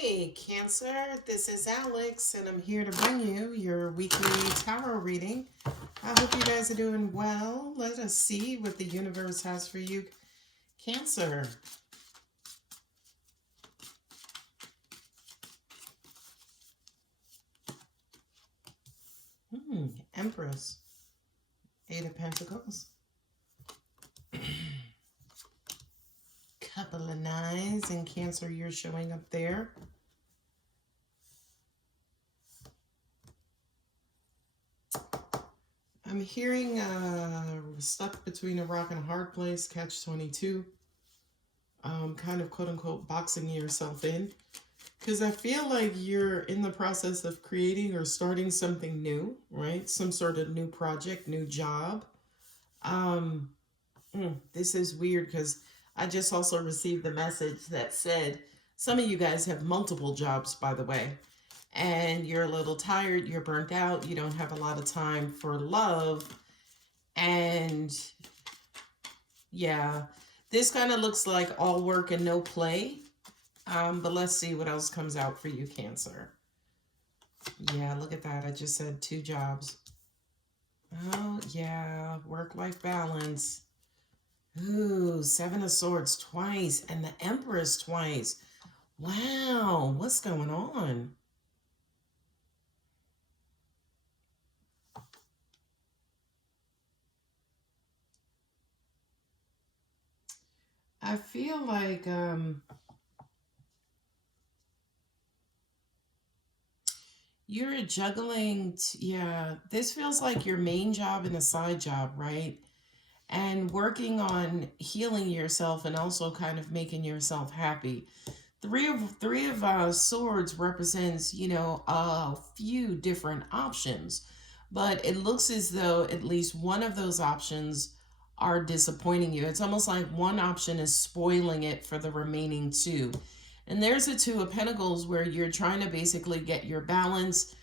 Hey, Cancer, this is Alex, and I'm here to bring you your weekly tarot reading. I hope you guys are doing well. Let us see what the universe has for you, Cancer. Empress, Eight of Pentacles. Couple of nines, and Cancer, you're showing up there. I'm hearing stuck between a rock and a hard place, catch 22. Kind of quote unquote boxing yourself in. Because I feel like you're in the process of creating or starting something new, right? Some sort of new project, new job. This is weird because I just also received the message that said some of you guys have multiple jobs, by the way, and you're a little tired, you're burnt out, you don't have a lot of time for love. And yeah, this kind of looks like all work and no play. But let's see what else comes out for you, Cancer. Yeah, look at that. I just said 2 jobs. Oh, yeah. Work-life balance. Ooh, 7 of Swords twice. And the Empress twice. Wow. What's going on? I feel like... you're juggling, yeah, this feels like your main job and a side job, right? And working on healing yourself and also kind of making yourself happy. Three of Swords represents, a few different options, but it looks as though at least one of those options are disappointing you. It's almost like one option is spoiling it for the remaining 2. And there's a 2 of Pentacles where you're trying to basically get your balance,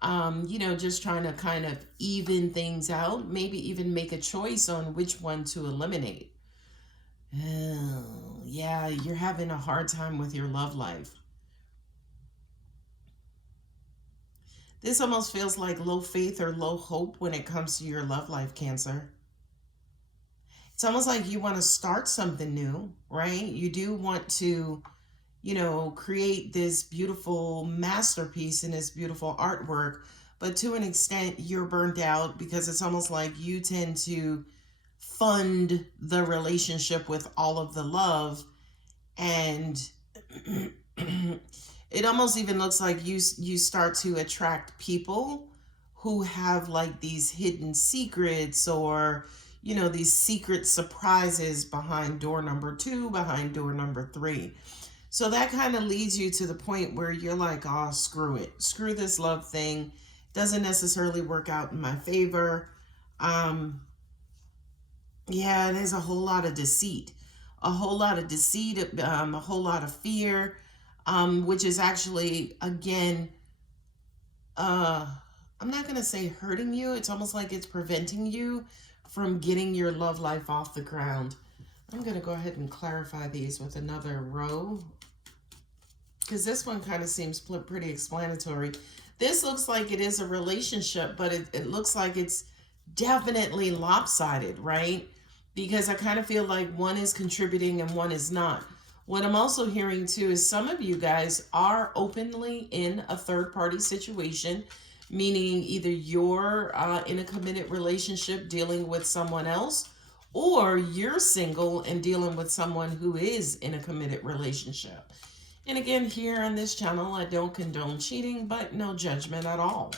just trying to kind of even things out, maybe even make a choice on which one to eliminate. Oh, yeah, you're having a hard time with your love life. This almost feels like low faith or low hope when it comes to your love life, Cancer. It's almost like you want to start something new, right? You do want to create this beautiful masterpiece and this beautiful artwork, but to an extent you're burnt out because it's almost like you tend to fund the relationship with all of the love, and it almost even looks like you start to attract people who have like these hidden secrets, or these secret surprises behind door number 2, behind door number 3. So that kind of leads you to the point where you're like, oh, screw it. Screw this love thing. Doesn't necessarily work out in my favor. Yeah, there's a whole lot of deceit. A whole lot of deceit, a whole lot of fear, which is actually, again, I'm not going to say hurting you. It's almost like it's preventing you from getting your love life off the ground. I'm going to go ahead and clarify these with another row, because this one kind of seems pretty explanatory. This looks like it is a relationship, but it looks like it's definitely lopsided, right? Because I kind of feel like one is contributing and one is not. What I'm also hearing too is some of you guys are openly in a third-party situation, meaning either you're in a committed relationship dealing with someone else, or you're single and dealing with someone who is in a committed relationship. And again, here on this channel, I don't condone cheating, but no judgment at all.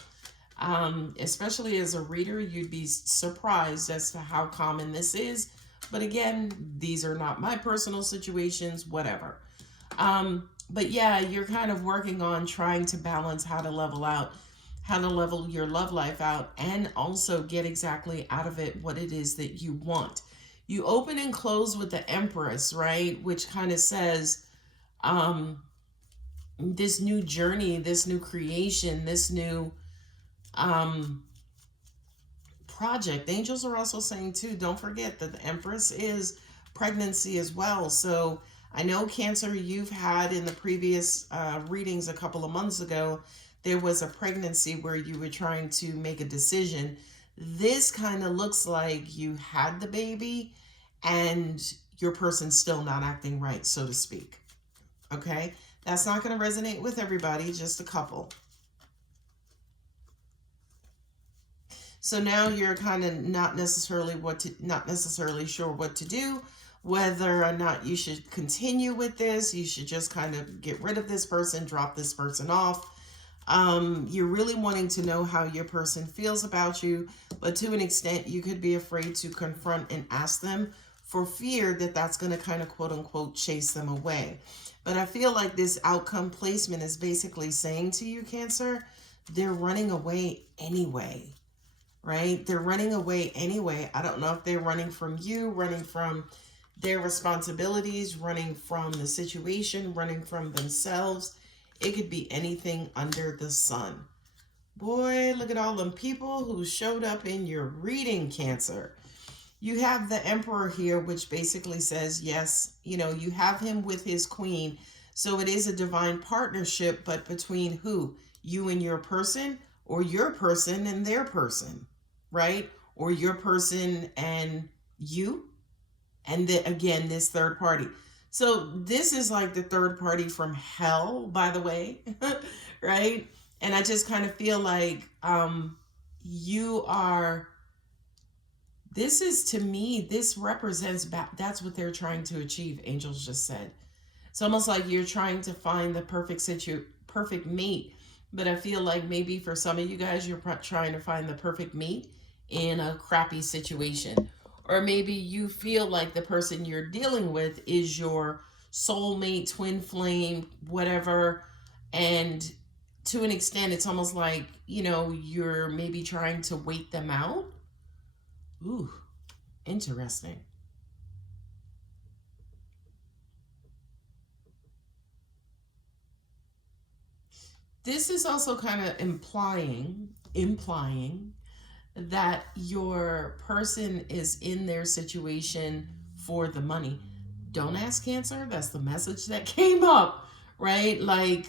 Especially as a reader, you'd be surprised as to how common this is. But again, these are not my personal situations, whatever. But yeah, you're kind of working on trying to balance how to level your love life out, and also get exactly out of it what it is that you want. You open and close with the Empress, right? Which kind of says, this new journey, this new creation, this new project. Angels are also saying too, don't forget that the Empress is pregnancy as well. So I know, Cancer, you've had in the previous readings a couple of months ago, there was a pregnancy where you were trying to make a decision. This kind of looks like you had the baby and your person's still not acting right, so to speak. Okay? That's not going to resonate with everybody, just a couple. So now you're kind of not necessarily sure what to do, whether or not you should continue with this. You should just kind of get rid of this person, drop this person off. You're really wanting to know how your person feels about you, but to an extent, you could be afraid to confront and ask them for fear that that's going to kind of quote unquote chase them away. But I feel like this outcome placement is basically saying to you, Cancer, they're running away anyway, right? They're running away anyway. I don't know if they're running from you, running from their responsibilities, running from the situation, running from themselves. It could be anything under the sun. Boy, look at all them people who showed up in your reading, Cancer. You have the Emperor here, which basically says, yes, you have him with his queen. So it is a divine partnership, but between who? You and your person, or your person and their person, right? Or your person and you. And then again, this third party. So this is like the third party from hell, by the way, right? And I just kind of feel like you are... This is, to me, this represents that's what they're trying to achieve, angels just said. It's almost like you're trying to find the perfect mate. But I feel like maybe for some of you guys, you're trying to find the perfect mate in a crappy situation. Or maybe you feel like the person you're dealing with is your soulmate, twin flame, whatever. And to an extent, it's almost like, you're maybe trying to wait them out. Ooh, interesting. This is also kind of implying that your person is in their situation for the money. Don't ask, Cancer. That's the message that came up, right? Like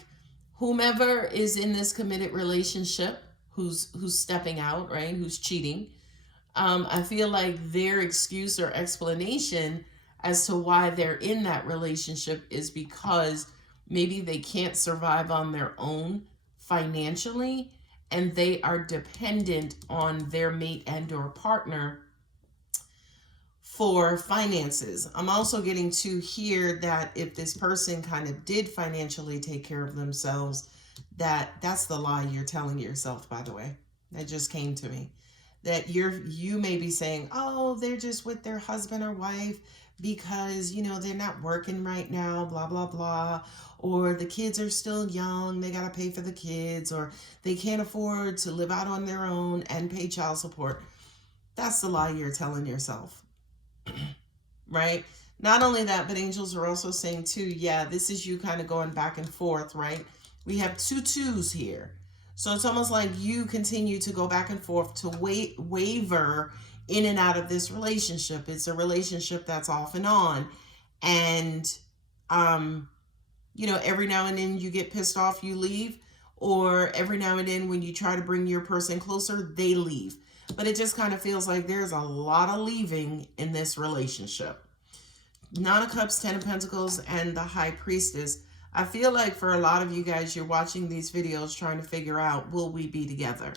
whomever is in this committed relationship, who's stepping out, right? Who's cheating. I feel like their excuse or explanation as to why they're in that relationship is because maybe they can't survive on their own financially, and they are dependent on their mate and or partner for finances. I'm also getting to hear that if this person kind of did financially take care of themselves, that's the lie you're telling yourself, by the way. That just came to me. That you may be saying, oh, they're just with their husband or wife because, they're not working right now, blah, blah, blah. Or the kids are still young, they got to pay for the kids, or they can't afford to live out on their own and pay child support. That's the lie you're telling yourself, right? Not only that, but angels are also saying too, yeah, this is you kind of going back and forth, right? We have 2 2s here. So it's almost like you continue to go back and forth to waver in and out of this relationship. It's a relationship that's off and on. And, every now and then you get pissed off, you leave. Or every now and then when you try to bring your person closer, they leave. But it just kind of feels like there's a lot of leaving in this relationship. 9 of Cups, 10 of Pentacles, and the High Priestess. I feel like for a lot of you guys, you're watching these videos trying to figure out, will we be together?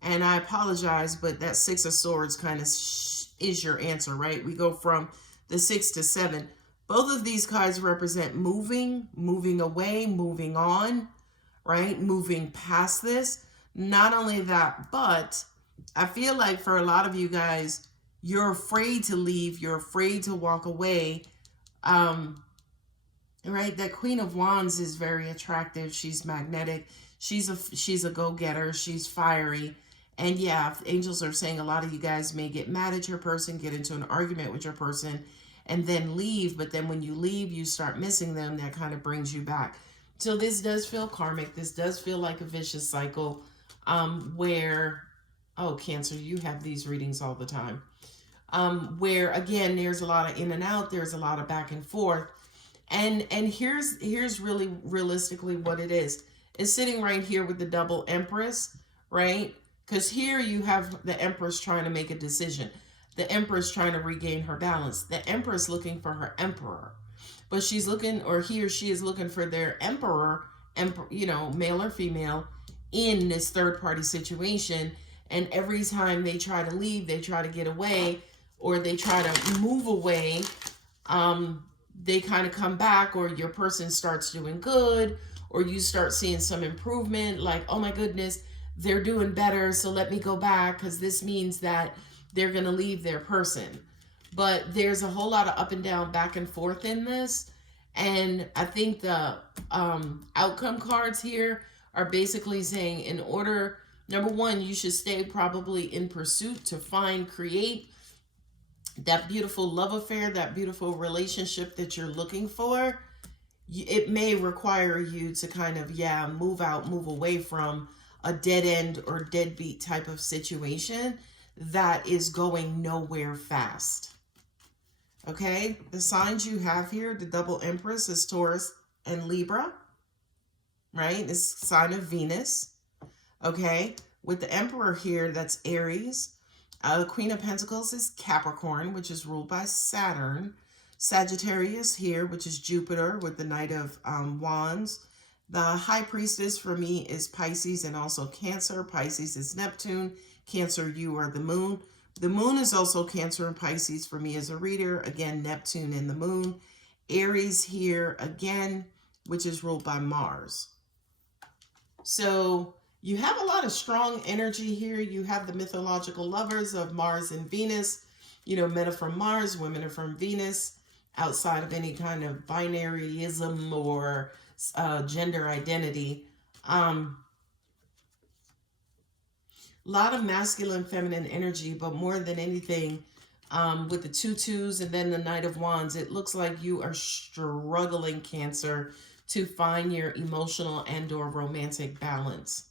And I apologize, but that 6 of Swords kind of is your answer, right? We go from the 6 to 7. Both of these cards represent moving away, moving on, right? Moving past this. Not only that, but I feel like for a lot of you guys, you're afraid to leave. You're afraid to walk away. Right? That Queen of Wands is very attractive. She's magnetic. She's a go-getter. She's fiery. And yeah, angels are saying a lot of you guys may get mad at your person, get into an argument with your person, and then leave. But then when you leave, you start missing them. That kind of brings you back. So this does feel karmic. This does feel like a vicious cycle where, oh, Cancer, you have these readings all the time. Where, again, there's a lot of in and out. There's a lot of back and forth. And here's really realistically what it is. It's sitting right here with the double Empress, right? Because here you have the Empress trying to make a decision. The Empress trying to regain her balance. The Empress looking for her Emperor. But she's looking, or he or she is looking for their Emperor, male or female, in this third party situation. And every time they try to leave, they try to get away, or they try to move away, they kind of come back, or your person starts doing good, or you start seeing some improvement, like, oh my goodness, they're doing better, so let me go back, because this means that they're going to leave their person. But there's a whole lot of up and down, back and forth in this. And I think the outcome cards here are basically saying, in order, number one, you should stay probably in pursuit to create that beautiful love affair, that beautiful relationship that you're looking for. It may require you to kind of, move out, move away from a dead end or deadbeat type of situation that is going nowhere fast. Okay, the signs you have here, the double Empress is Taurus and Libra, right? It's sign of Venus. Okay, with the Emperor here, that's Aries. The Queen of Pentacles is Capricorn, which is ruled by Saturn. Sagittarius here, which is Jupiter, with the Knight of Wands. The High Priestess for me is Pisces and also Cancer. Pisces is Neptune. Cancer, you are the Moon. The Moon is also Cancer and Pisces for me as a reader. Again, Neptune and the Moon. Aries here again, which is ruled by Mars. So you have a lot of strong energy here. You have the mythological lovers of Mars and Venus. Men are from Mars, women are from Venus, outside of any kind of binaryism or gender identity. A lot of masculine, feminine energy, but more than anything, with the 2-2s and then the Knight of Wands, it looks like you are struggling, Cancer, to find your emotional and or romantic balance.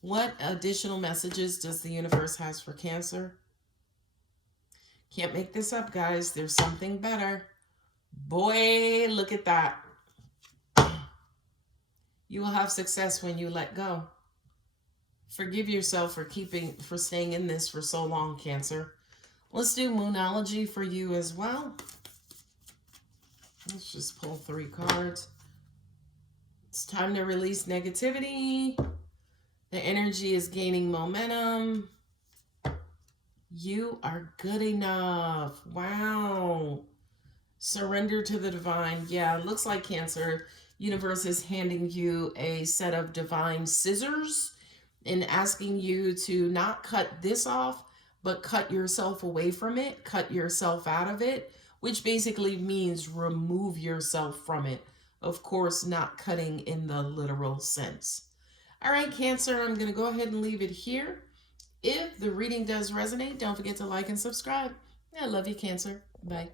What additional messages does the universe has for Cancer? Can't make this up, guys. There's something better. Boy, look at that. You will have success when you let go. Forgive yourself for staying in this for so long, Cancer. Let's do Moonology for you as well. Let's just pull 3 cards. It's time to release negativity. The energy is gaining momentum. You are good enough. Wow. Surrender to the divine. Yeah, it looks like, Cancer, universe is handing you a set of divine scissors and asking you to not cut this off, but cut yourself away from it, cut yourself out of it, which basically means remove yourself from it. Of course, not cutting in the literal sense. All right, Cancer, I'm going to go ahead and leave it here. If the reading does resonate, don't forget to like and subscribe. I love you, Cancer. Bye.